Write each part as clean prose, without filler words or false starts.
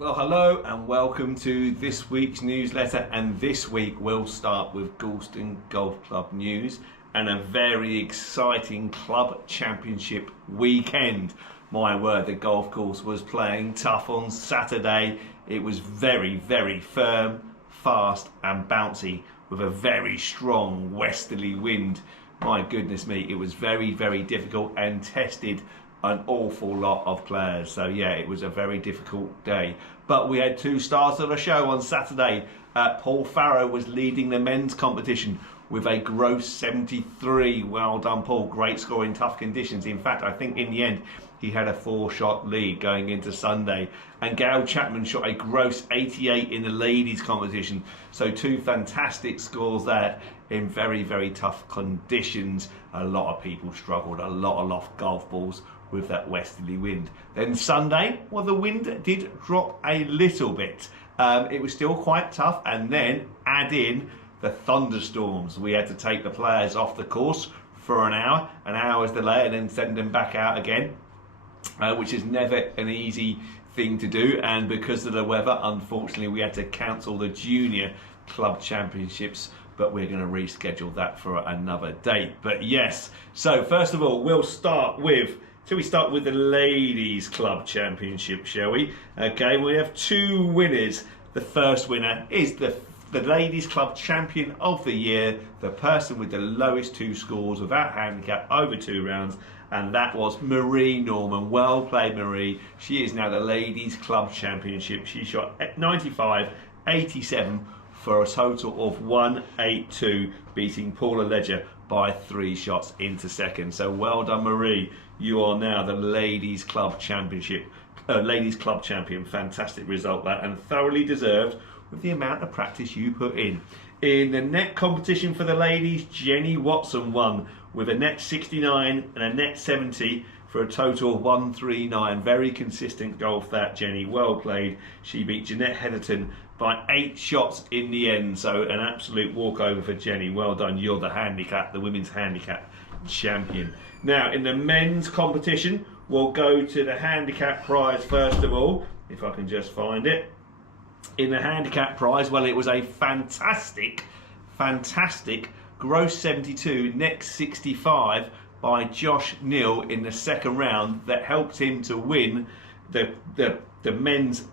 Well, hello and welcome to this week's newsletter, and this week we'll start with Galston Golf Club news and a very exciting club championship weekend. My word, the golf course was playing tough on Saturday. It was very firm, fast and bouncy with a very strong westerly wind. My goodness me, it was very difficult and tested an awful lot of players. So yeah, it was a very difficult day. But we had two stars of the show on Saturday. Paul Farrow was leading the men's competition with a gross 73. Well done, Paul. Great score in tough conditions. In fact, I think in the end he had a 4-shot lead going into Sunday. And Gail Chapman shot a gross 88 in the ladies competition. So two fantastic scores there in very tough conditions. A lot of people struggled, a lot of loft golf balls with that westerly wind. Then Sunday, well, the wind did drop a little bit. It was still quite tough, and then add in the thunderstorms. We had to take the players off the course for an hour's delay, and then send them back out again, which is never an easy thing to do. And because of the weather, unfortunately, we had to cancel the junior club championships, but we're going to reschedule that for another date. But yes, so first of all, shall we start with the Ladies Club Championship, shall we? Okay, we have two winners. The first winner is the Ladies Club Champion of the Year, the person with the lowest two scores without handicap over 2 rounds, and that was Marie Norman. Well played, Marie. She is now the Ladies Club Championship. She shot 95, 87 for a total of 182, beating Paula Ledger by 3 shots into second. So well done, Marie. You are now the Ladies Club Championship, Ladies Club Champion. Fantastic result that, and thoroughly deserved with the amount of practice you put in. In the net competition for the ladies, Jenny Watson won with a net 69 and a net 70 for a total of 139. Very consistent golf that, Jenny. Well played. She beat Jeanette Heatherton by 8 shots in the end. So an absolute walkover for Jenny. Well done. You're the women's handicap champion. Now in the men's competition, we'll go to the handicap prize first of all, if I can just find it. In the handicap prize, well, it was a fantastic gross 72, net 65 by Josh Neal in the second round that helped him to win the men's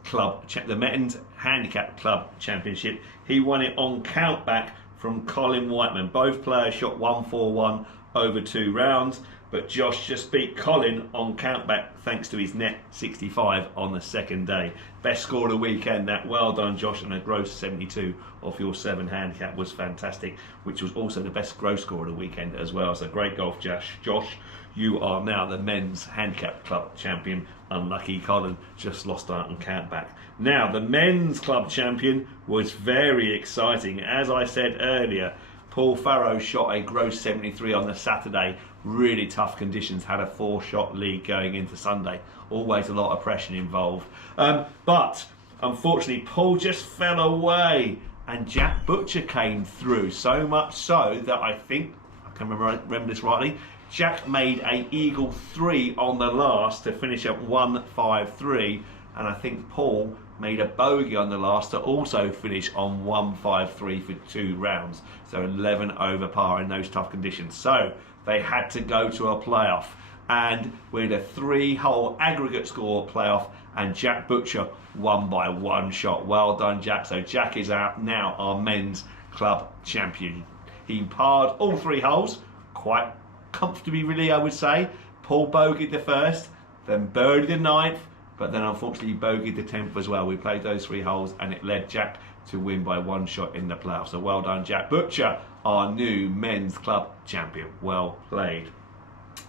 handicap club championship. He won it on countback from Colin Whiteman. Both players shot 141 over 2 rounds, but Josh just beat Colin on countback thanks to his net 65 on the second day. Best score of the weekend, that. Well done, Josh, and a gross 72 off your 7 handicap was fantastic, which was also the best gross score of the weekend as well. So great golf, Josh. You are now the men's handicap club champion. Unlucky Colin just lost out on countback. Now the men's club champion was very exciting. As I said earlier, Paul Farrow shot a gross 73 on the Saturday. Really tough conditions, had a 4-shot lead going into Sunday. Always a lot of pressure involved. But unfortunately, Paul just fell away and Jack Butcher came through. So much so that I think, I can remember this rightly, Jack made a eagle 3 on the last to finish at 153. And I think Paul made a bogey on the last to also finish on 153 for 2 rounds. So 11 over par in those tough conditions. So they had to go to a playoff, and we had a 3-hole aggregate score playoff, and Jack Butcher won by 1 shot. Well done, Jack. So Jack is out now our men's club champion. He parred all 3 holes quite comfortably, really, I would say. Paul bogeyed the first, then birdied the 9th, but then unfortunately bogeyed the 10th as well. We played those 3 holes and it led Jack to win by 1 shot in the playoffs. So well done, Jack Butcher, our new men's club champion. Well played.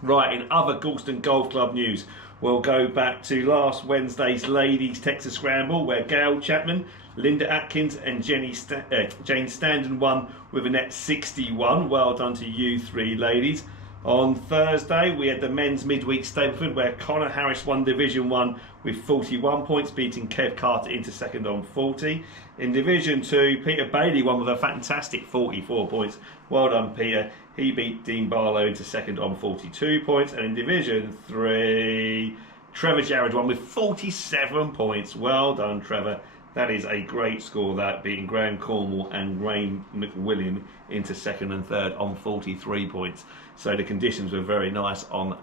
Right, in other Galston Golf Club news, we'll go back to last Wednesday's Ladies Texas Scramble, where Gail Chapman, Linda Atkins and Jane Standen won with a net 61. Well done to you 3 ladies. On Thursday, we had the men's midweek Stableford, where Connor Harris won Division 1 with 41 points, beating Kev Carter into second on 40. In Division 2, Peter Bailey won with a fantastic 44 points. Well done, Peter. He beat Dean Barlow into second on 42 points. And in Division 3, Trevor Jarrett won with 47 points. Well done, Trevor. That is a great score, that beating Graham Cornwall and Graham McWilliam into second and third on 43 points. So the conditions were very nice on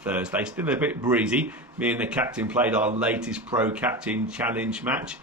Thursday. Still a bit breezy. Me and the captain played our latest Pro Captain Challenge match,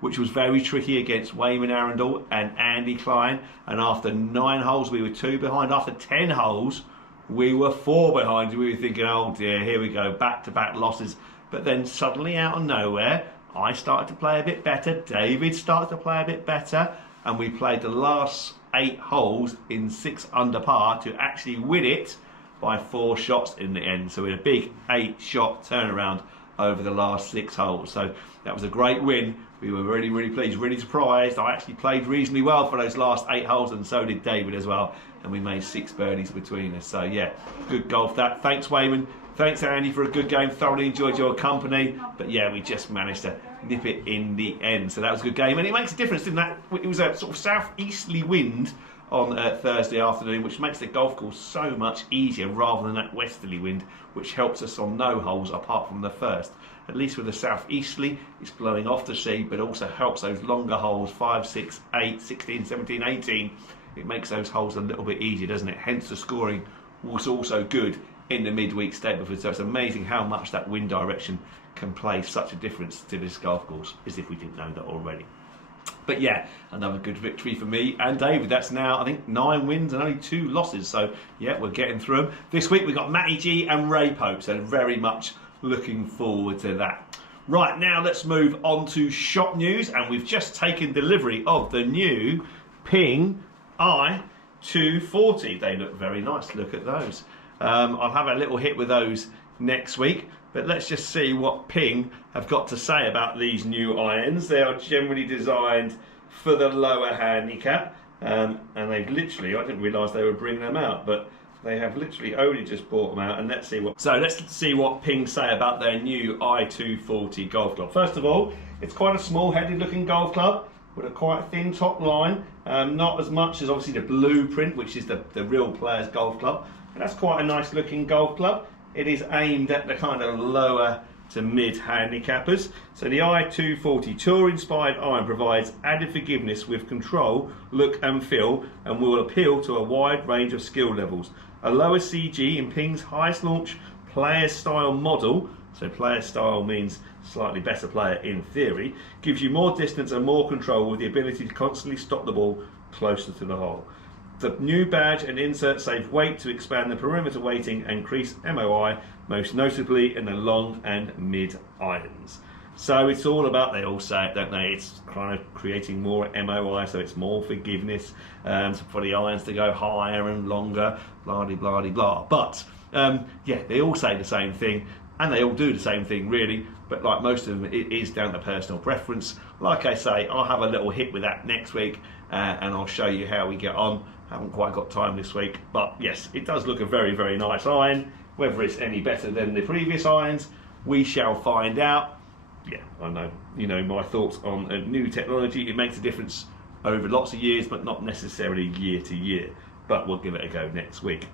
which was very tricky against Wayman Arundel and Andy Klein. And after 9 holes, we were 2 behind. After 10 holes, we were 4 behind. We were thinking, oh dear, here we go, back-to-back losses. But then suddenly, out of nowhere, I started to play a bit better. David started to play a bit better. And we played the last 8 holes in 6 under par to actually win it by 4 shots in the end. So we had a big 8-shot turnaround over the last 6 holes. So that was a great win. We were really, really pleased, really surprised. I actually played reasonably well for those last 8 holes, and so did David as well. And we made 6 birdies between us. So yeah, good golf that. Thanks, Wayman. Thanks, Andy, for a good game. Thoroughly enjoyed your company. But yeah, we just managed to nip it in the end. So that was a good game. And it makes a difference, didn't that? It was a sort of southeasterly wind on Thursday afternoon, which makes the golf course so much easier rather than that westerly wind, which helps us on no holes apart from the first. At least with the southeasterly, it's blowing off the sea, but also helps those longer holes, 5, 6, 8, 16, 17, 18. It makes those holes a little bit easier, doesn't it? Hence the scoring was also good in the midweek Stableford. So it's amazing how much that wind direction can play such a difference to this golf course, as if we didn't know that already. But yeah, another good victory for me and David. That's now, I think, 9 wins and only 2 losses. So yeah, we're getting through them. This week we've got Matty G and Ray Pope, so very much looking forward to that. Right, now let's move on to shop news, and we've just taken delivery of the new Ping i240. They look very nice. Look at those. I'll have a little hit with those next week, but let's just see what Ping have got to say about these new irons. They are generally designed for the lower handicap, and they've literally, I didn't realise they were bringing them out, but they have literally only just brought them out. And let's see what Ping say about their new i240 golf club. First of all, it's quite a small-headed looking golf club with a quite thin top line, not as much as obviously the Blueprint, which is the real players golf club. But that's quite a nice looking golf club. It is aimed at the kind of lower to mid handicappers. So the i240 Tour inspired iron provides added forgiveness with control, look and feel, and will appeal to a wide range of skill levels. A lower CG in Ping's highest launch player style model, so player style means slightly better player in theory, gives you more distance and more control with the ability to constantly stop the ball closer to the hole. The new badge and insert save weight to expand the perimeter weighting and increase MOI, most notably in the long and mid irons. So it's all about, they all say it, don't they, it's kind of creating more MOI, so it's more forgiveness for the irons to go higher and longer, blah de blah de blah. But yeah, they all say the same thing, and they all do the same thing really, but like most of them, it is down to personal preference. Like I say, I'll have a little hit with that next week, and I'll show you how we get on. Haven't quite got time this week, but yes, it does look a very, very nice iron. Whether it's any better than the previous irons, we shall find out. Yeah, I know, you know, my thoughts on a new technology. It makes a difference over lots of years, but not necessarily year to year. But we'll give it a go next week.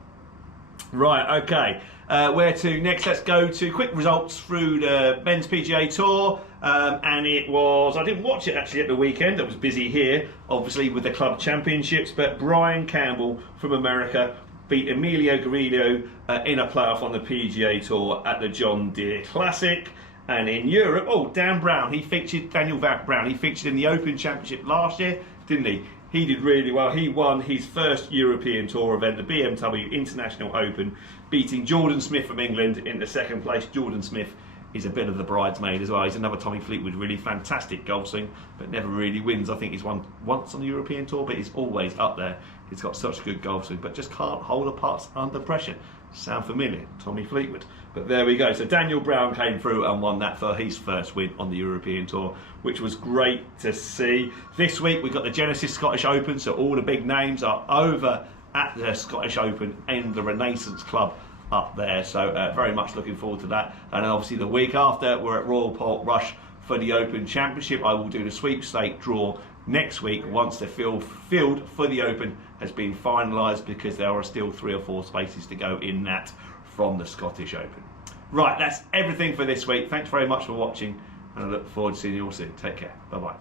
Right, okay. Where to next? Let's go to quick results through the men's PGA Tour. And it was, I didn't watch it actually at the weekend. I was busy here, obviously, with the club championships. But Brian Campbell from America beat Emilio Garrido in a playoff on the PGA Tour at the John Deere Classic. And in Europe, oh, Daniel Brown, he featured in the Open Championship last year, didn't he? He did really well. He won his first European Tour event, the BMW International Open, beating Jordan Smith from England into second place. Jordan Smith is a bit of the bridesmaid as well. He's another Tommy Fleetwood, really fantastic golf swing, but never really wins. I think he's won once on the European Tour, but he's always up there. He's got such good golf swing, but just can't hold the putts under pressure. Sound familiar? Tommy Fleetwood. But there we go. So Daniel Brown came through and won that for his first win on the European Tour, which was great to see. This week we've got the Genesis Scottish Open, so all the big names are over at the Scottish Open and the Renaissance Club up there. So very much looking forward to that. And obviously the week after we're at Royal Portrush for the Open Championship. I will do the sweepstake draw next week once the field for the Open has been finalised, because there are still 3 or 4 spaces to go in that from the Scottish Open. Right, that's everything for this week. Thanks very much for watching, and I look forward to seeing you all soon. Take care. Bye bye.